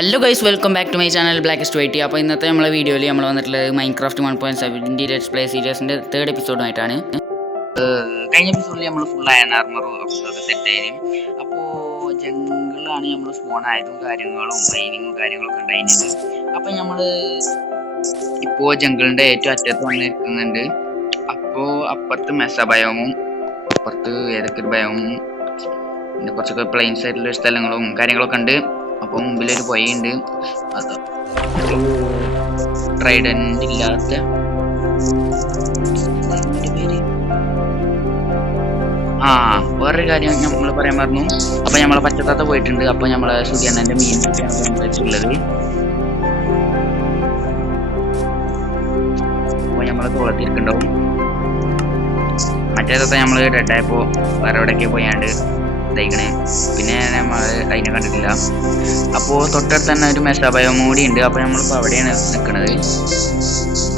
Hello guys, welcome back to my channel Blackest Whitey. അപ്പോൾ ഇന്നത്തെ നമ്മളെ വീഡിയോയിൽ നമ്മൾ വന്നിട്ടുള്ളത് മൈൻക്രാഫ്റ്റ് 1.7 ലെറ്റ്സ് പ്ലേ സീരീസിൻ്റെ തേർഡ് എപ്പിസോഡുമായിട്ടാണ്. കഴിഞ്ഞ എപ്പിസോഡിൽ നമ്മൾ ഫുൾ അയൺ ആർമറും ഒക്കെ സെറ്റ് ആയിരുന്നു. അപ്പോൾ ജംഗിളാണ് നമ്മൾ സ്പോൺ ആയതും കാര്യങ്ങളും മൈനിങ്ങും കാര്യങ്ങളൊക്കെ ഉണ്ടായിരുന്നത്. അപ്പോൾ നമ്മൾ ഇപ്പോൾ ജംഗിളിൻ്റെ ഏറ്റവും അറ്റത്ത് വന്ന് നിൽക്കുന്നുണ്ട്. അപ്പോൾ അപ്പുറത്ത് മെസ്സ ബയോമും അപ്പുറത്ത് ഏതൊക്കെ ഒരു ബയോമും പിന്നെ കുറച്ചൊക്കെ പ്ലെയിൻസ് ആയിട്ടുള്ള സ്ഥലങ്ങളും കാര്യങ്ങളൊക്കെ ഉണ്ട്. അപ്പോൾ മുമ്പിലൊരു പൊയ്യുണ്ട്. അത് ട്രൈഡൻ്റ് ഇല്ലാത്ത വേറൊരു കാര്യം നമ്മൾ പറയാൻ പറഞ്ഞു. അപ്പോൾ നമ്മളെ പച്ചത്താത്ത പോയിട്ടുണ്ട്. അപ്പോൾ നമ്മളെ സുഖിയണ്ണൻ്റെ മീൻ വെച്ചിട്ടുള്ളത്. അപ്പോൾ നമ്മളെ തോളത്തിരിക്കുന്നുണ്ടാവും. മറ്റേതൊക്കെ നമ്മൾ ഡെഡായപ്പോൾ വേറെ എവിടെയൊക്കെ പോയാണ്ട് ഇതായിക്കണേ. പിന്നെ നമ്മൾ അതിനെ കണ്ടിട്ടില്ല. അപ്പോൾ തൊട്ടടുത്ത് തന്നെ ഒരു മെസ്സാബയോ മൂടി ഉണ്ട്. അപ്പോൾ നമ്മളിപ്പോൾ അവിടെയാണ് നിൽക്കുന്നത്.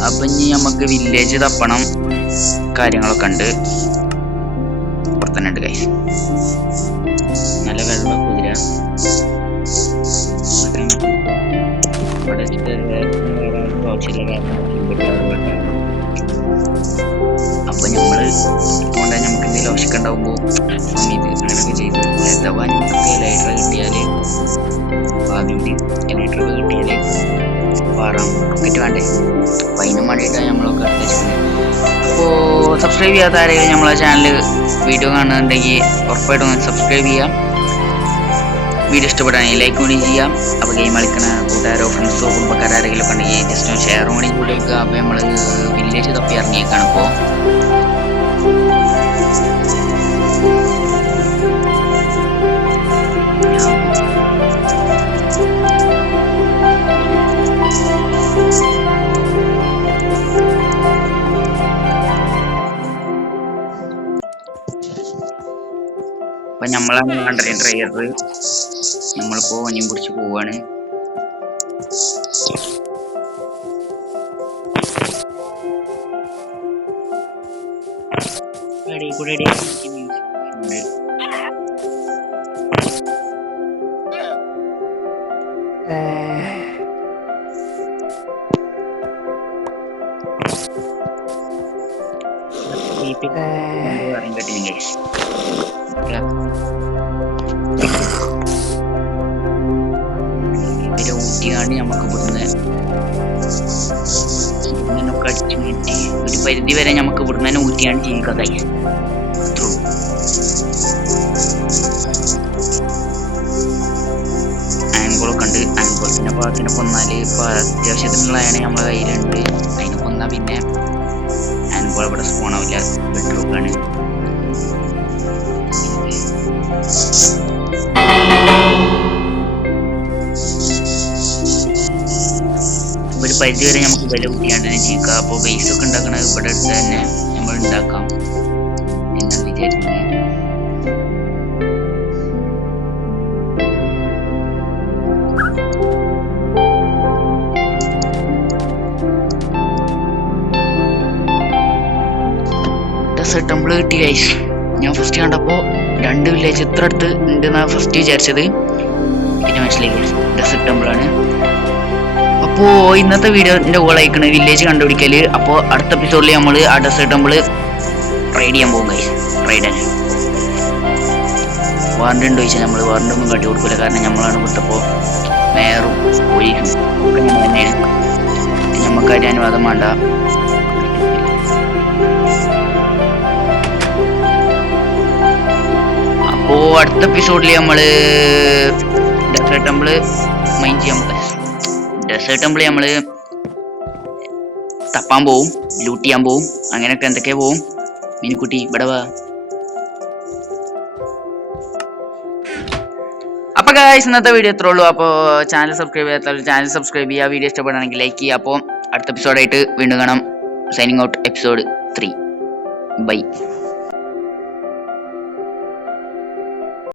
അപ്പം ഇനി നമുക്ക് വില്ലേജ് തപ്പണം, കാര്യങ്ങളൊക്കെ ഉണ്ട്. പുറത്തന്നെ ഉണ്ട് ഗൈസ്. നല്ല വെള്ള കുതിര. അപ്പോൾ നമ്മൾ അതുകൊണ്ട് നമുക്ക് എന്തെങ്കിലും ആവശ്യമൊക്കെ ഉണ്ടാകുമ്പോൾ ഇത് അങ്ങനെയൊക്കെ ചെയ്ത് അഥവാ നമുക്ക് ലൈറ്റർ കിട്ടിയാൽ ഭാവിയിൽ ലൈറ്ററൊക്കെ കിട്ടിയാൽ വാറാം റോക്കറ്റ് വേണ്ടേ. അപ്പോൾ അതിനും വേണ്ടിയിട്ടാണ് നമ്മളൊക്കെ ഉദ്ദേശിക്കുന്നത്. അപ്പോൾ സബ്സ്ക്രൈബ് ചെയ്യാത്ത ആരെങ്കിലും നമ്മളെ ചാനൽ വീഡിയോ കാണുന്നുണ്ടെങ്കിൽ ഉറപ്പായിട്ടും ഒന്ന് സബ്സ്ക്രൈബ് ചെയ്യാം. വീഡിയോ ഇഷ്ടപ്പെടാണെങ്കിൽ ലൈക്ക് കൂടി ചെയ്യാം. അപ്പോൾ ഗെയിം കളിക്കണ കൂട്ടുകാരോ ഫ്രണ്ട്സോ കുടുംബക്കാരോ ആരെങ്കിലും ഒക്കെ ഉണ്ടെങ്കിൽ ജസ്റ്റ് ഷെയറും കൂടി കൊടുക്കുക. അപ്പോൾ നമ്മൾ വില്ലേജ് തപ്പി ഇറങ്ങിയേക്കാണ്. ഇപ്പോൾ അപ്പം നമ്മളാണ് കണ്ടത് ഡ്രൈവർ. നമ്മളിപ്പോൾ വനിയും പിടിച്ച് പോവാണ്. ഊട്ടിയാണ്ട് നമുക്ക് ഇവിടുന്ന് ഇങ്ങനൊക്കെ അടിച്ചു മാറ്റി ഒരു പരിധി വരെ നമുക്ക് ഇവിടുന്ന് തന്നെ ഊട്ടിയാണ്ട് ജീവിക്കാൻ കഴിയും. ആൻകോളൊക്കെ ഉണ്ട്. ആൻകോളത്തിൻ്റെ ഭാഗത്തിനെ കൊന്നാൽ ഇപ്പോൾ അത്യാവശ്യത്തിനുള്ള അയണ നമ്മളെ കയ്യിലുണ്ട്. അതിനെ കൊന്നാൽ പിന്നെ ആൻകോൾ ഇവിടെ സ്പോണാവില്ല. ബെഡ്റൂമാണ്. ഒരു പരിധി വരെ നമുക്ക് വില കൂട്ടിയാണ്ട് തന്നെ ജീവിക്കാം. അപ്പോൾ ബേസൊക്കെ ഉണ്ടാക്കണത് ഇവിടെ അടുത്ത് തന്നെ നമ്മൾ ഉണ്ടാക്കാം എന്നാണ് വിചാരിക്കുന്നത്. ഡെസേർട്ട് ടെമ്പിൾ കിട്ടി ഗൈസ്. ഞാൻ ഫസ്റ്റ് കണ്ടപ്പോൾ 2 വില്ലേജ് ഇത്ര അടുത്ത് ഉണ്ടെന്നാണ് ഫസ്റ്റ് വിചാരിച്ചത്. പിന്നെ മനസ്സിലായി ഡെസേർട്ട് ടെമ്പിളാണ്. അപ്പോൾ ഇന്നത്തെ വീഡിയോൻ്റെ ഗോൾ അയക്കണ വില്ലേജ് കണ്ടുപിടിക്കൽ. അപ്പോൾ അടുത്ത എപ്പിസോഡിൽ നമ്മൾ ആ ഡെസേർട്ട് ടെമ്പിൾ റൈഡ് ചെയ്യാൻ പോകും ഗൈസ്. റൈഡൻ വാറണ്ട് ഉണ്ടോ ചോദിച്ചാൽ നമ്മൾ വാറണ്ട് ഒന്നും കാട്ടി കൊടുക്കില്ല. കാരണം നമ്മളാണ് വിട്ടപ്പോൾ മേയറും പോലീസും ഒക്കെ നമ്മൾ തന്നെയാണ്. നമുക്കായിട്ട് അനുവാദം വേണ്ട. അപ്പോൾ അടുത്ത എപ്പിസോഡിൽ നമ്മൾ ഡെസേർട്ട് ടെമ്പിൾ മൈൻഡ് ചെയ്യാൻ പോകും. ഡെസേർട്ട് ടെമ്പിൾ നമ്മൾ തപ്പാൻ പോവും, ലൂട്ട് ചെയ്യാൻ പോവും, അങ്ങനെയൊക്കെ എന്തൊക്കെയാ പോവും. മീനുക്കുട്ടി ഇവിടെ വാ. അപ്പോൾ ഗൈസ്, ഇന്നത്തെ വീഡിയോ എത്ര ഉള്ളൂ. അപ്പോൾ ചാനൽ സബ്സ്ക്രൈബ് ചെയ്യാത്ത ചാനൽ സബ്സ്ക്രൈബ് ചെയ്യുക. വീഡിയോ ഇഷ്ടപ്പെടുകയാണെങ്കിൽ ലൈക്ക് ചെയ്യുക. അപ്പോൾ അടുത്ത എപ്പിസോഡായിട്ട് വീണ്ടും കാണാം. Signing out, episode 3. ബൈ.